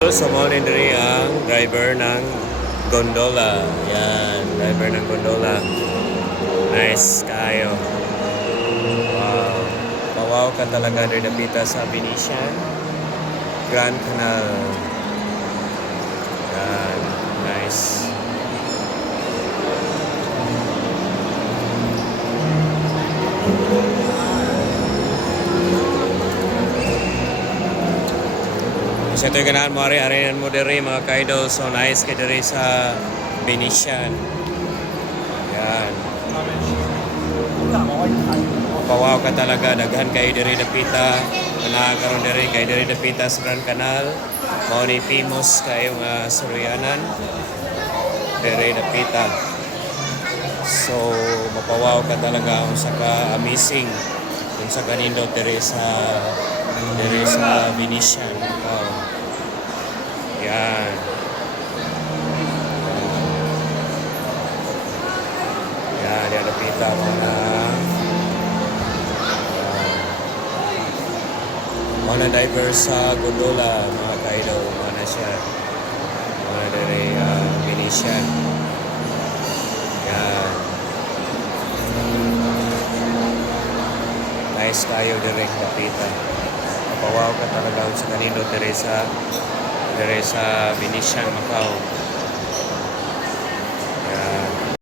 Sa morning diri ang driver ng gondola. Yan, driver ng gondola. Nice kayo. Wow. Pawaw ka talaga diri dapita sa Venetian Grand Canal. Yan, nice. So ito yung ganahan mo, arinan mo diri mga kaidol. So nice ka diri sa Venetian. Yan. Pawaw ka talaga, daghan kayo diri dapita. Manakaroon diri kayo diri dapita sa Grand Canal. Mao ni famous kayo nga suruyanan diri dapita. So mapawaw ka talaga unsa ka amazing unsa kanindot diri sa Venetian. Wow. Yan. Yan, yan napita mo na mga diver sa gondola, mga kaidol, mga siya. Mga dari Venetian. Yan. Nice tayo direct napita. Pawaw ka talaga sa kanino dire sa Venetian, Macau.